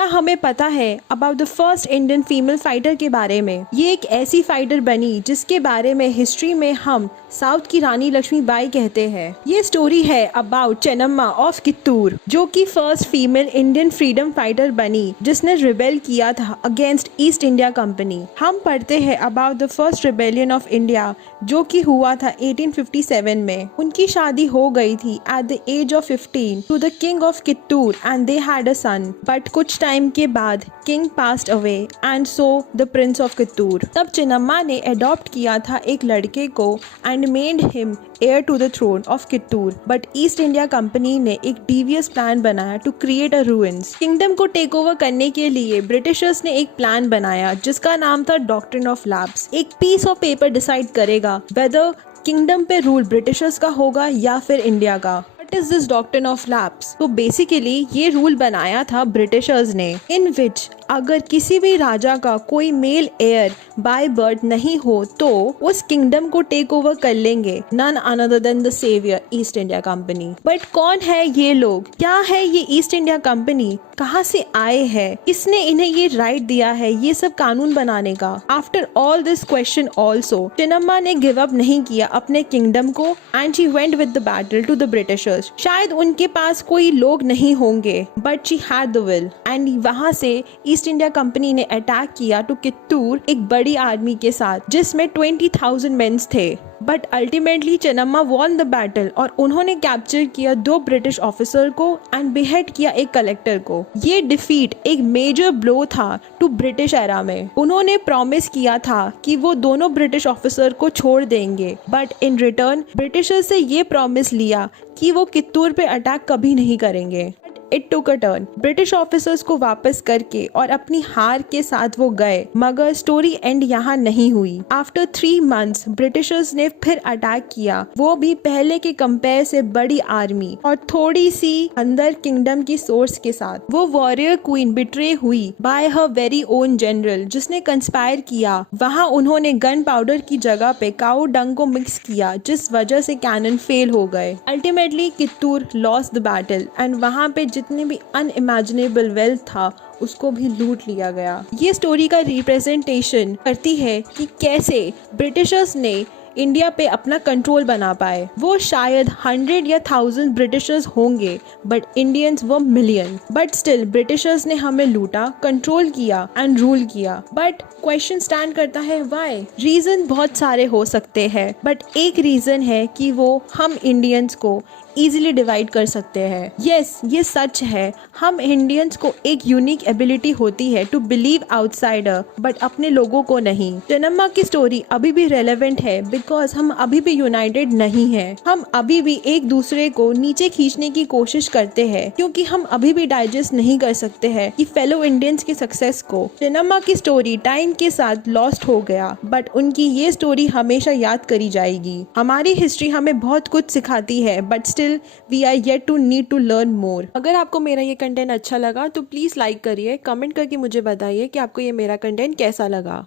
क्या हमें पता है about the first Indian female fighter के बारे में? ये एक ऐसी फाइटर बनी जिसके बारे में हिस्ट्री में हम साउथ की रानी लक्ष्मीबाई कहते हैं। ये स्टोरी है अबाउट चेन्नम्मा ऑफ कित्तूर, जो कि first female Indian freedom fighter बनी जिसने रिबेल किया था अगेंस्ट ईस्ट इंडिया कंपनी। हम पढ़ते हैं about the first rebellion of India जो कि हुआ था 1857 में। उनकी शादी हो गई थी at the age of 15 to the king of Kittur and they had a son, but कुछ टाइम के बाद king passed away and so the prince of Kittur. तब चेन्नम्मा ने अडॉप्ट किया था एक लड़के को and made him heir to the throne of Kittur, but East India Company ने एक डीवियस प्लान बनाया to create a ruins. Kingdom को टेक ओवर करने के लिए ब्रिटिशर्स ने एक प्लान बनाया जिसका नाम था डॉक्ट्रिन ऑफ लैप्स। एक पीस ऑफ पेपर डिसाइड करेगा वेदर किंगडम पे रूल ब्रिटिशर्स का होगा या फिर इंडिया का। What is this doctrine of lapse? तो बेसिकली ये रूल बनाया था ब्रिटिशर्स ने, इन विच अगर किसी भी राजा का कोई मेल एयर बाय बर्थ नहीं हो तो उस किंगडम को टेक ओवर कर लेंगे none another than the saviour East India Company. But कौन है ये लोग? क्या है ये ईस्ट इंडिया कंपनी? कहाँ से आए हैं? किसने इन्हें ये राइट दिया है ये सब कानून बनाने का? After all this question also Chennamma ने गिव अप नहीं किया अपने किंगडम को and she went with the battle to the Britishers. शायद उनके पास कोई लोग नहीं होंगे but she had the will and वहां से ईस्ट इंडिया कंपनी ने अटैक किया टू कित्तूर एक बड़ी आर्मी के साथ जिसमें 20,000 मेंस थे। But ultimately Chennamma won the battle और उन्होंने कैप्चर किया 2 ब्रिटिश ऑफिसर को एंड बिहेड किया एक कलेक्टर को। ये डिफीट एक मेजर ब्लो था टू ब्रिटिश एरा में। उन्होंने प्रॉमिस किया था कि वो दोनों ब्रिटिश ऑफिसर को छोड़ देंगे, बट इन रिटर्न ब्रिटिशर्स से ये प्रॉमिस लिया कि वो कित्तूर पे अटैक कभी नहीं करेंगे। It took a turn. British officers को वापस करके और अपनी हार के साथ वो गए, मगर स्टोरी एंड यहाँ नहीं हुई। आफ्टर 3 मंथ्स ब्रिटिशर्स ने फिर अटैक किया, वो भी पहले के कंपेयर से बड़ी आर्मी और थोड़ी सी अंदर किंगडम की सोर्स के साथ। वो वॉरियर क्वीन बिट्रे हुई bye her very own general जिसने कंस्पायर किया। वहाँ उन्होंने गन पाउडर की जगह पे काऊ डंग को मिक्स किया जिस वजह से कैनन फेल हो गए। Ultimately Kittur lost the battle and वहाँ पे जितने भी अनइमेजिनेबल वेल्थ था उसको भी लूट लिया गया। ये स्टोरी का रिप्रेजेंटेशन करती है कि कैसे ब्रिटिशर्स ने इंडिया पे अपना कंट्रोल बना पाए। वो शायद 100 या 1000 ब्रिटिशर्स होंगे बट इंडियंस वो मिलियन। बट स्टिल ब्रिटिशर्स ने हमें लूटा, कंट्रोल किया एंड रूल किया। बट क्वेश्चन स्टैंड करता है व्हाई? रीजन बहुत सारे हो सकते हैं बट एक रीजन है कि वो हम इंडियंस को इजीली डिवाइड कर सकते हैं। यस, ये सच है। हम इंडियंस को एक यूनिक एबिलिटी होती है टू बिलीव आउटसाइडर बट अपने लोगों को नहीं। चेन्नम्मा की स्टोरी अभी भी रेलेवेंट है बिकॉज हम अभी भी यूनाइटेड नहीं हैं। हम अभी भी एक दूसरे को नीचे खींचने की कोशिश करते हैं क्योंकि हम अभी भी डाइजेस्ट नहीं कर सकते हैं कि फेलो इंडियंस की सक्सेस को। चेन्नम्मा की स्टोरी टाइम के साथ लॉस्ट हो गया बट उनकी ये स्टोरी हमेशा याद करी जाएगी। हमारी हिस्ट्री हमें बहुत कुछ सिखाती है but still we are yet to need to learn more. अगर आपको मेरा ये कंटेंट अच्छा लगा तो प्लीज लाइक करिए, कमेंट करके मुझे बताइए कि आपको ये मेरा कंटेंट कैसा लगा।